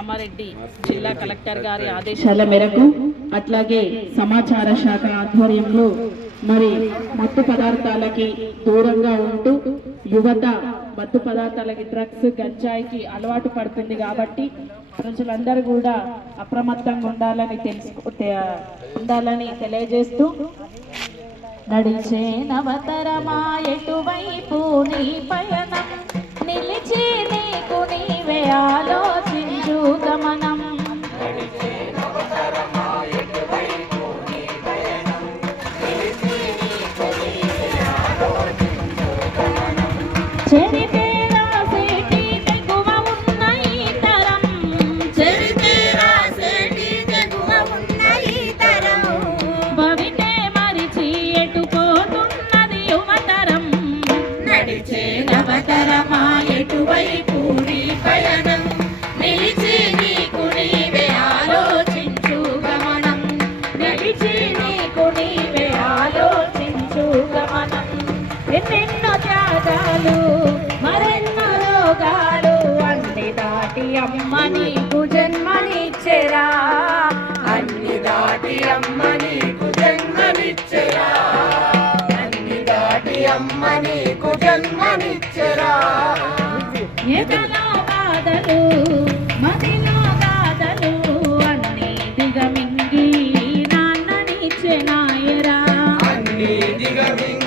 కామారెడ్డి జిల్లా కలెక్టర్ గారి ఆదేశాల మేరకు అట్లాగే సమాచార శాఖ ఆధ్వర్యంలో మరి మత్తు పదార్థాలకి దూరంగా ఉంటూ యువత మత్తు పదార్థాలకి డ్రగ్స్ గంజాయికి అలవాటు పడుతుంది కాబట్టి ప్రజలందరూ కూడా అప్రమత్తంగా ఉండాలని తెలియజేస్తూ నడిచే నవతరమా ఎటువైపు నీ పయనం నిలిచి నీకు నీవే ఆలోచించు గమనం చరితే రాసేటి తెగువ ఉన్న ఈ తరం చరితే రాసేటి తెగువ ఉన్న ఈ తరం భవితే మరిచి ఎటుపోతున్నది యువతరం నడిచే నవతరమా ఎటువైపు నీ పయనం నిలిచి నీకు నీవే ఆలోచించు గమనం నిలిచి నీకు నీవే ఆలోచించు గమనం ఎన్నెన్నో త్యాగాలు మరెన్నో రోగాలు అన్ని దాటి అమ్మ నీకు జన్మనిచ్చెరా అన్ని దాటి అమ్మ నీకు జన్మనిచ్చెరా అన్ని దాటి అమ్మ నీకు జన్మనిచ్చెరా ఎదలో బాధలు మదిలో గాథలు అన్ని దిగమింగి నాన్ననిచ్చెనాయరా అన్ని దిగమింగి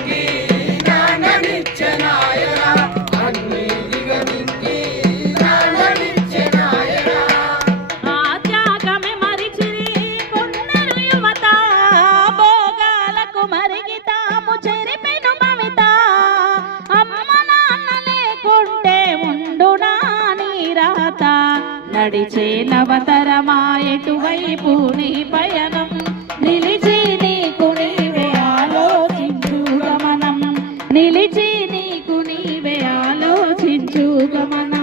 నడిచే నవతరమా ఎటువైపు నీ పయనం నిలిచి నీకు నీవే ఆలోచించు గమనం నిలిచి నీకు నీవే ఆలోచించు గమనం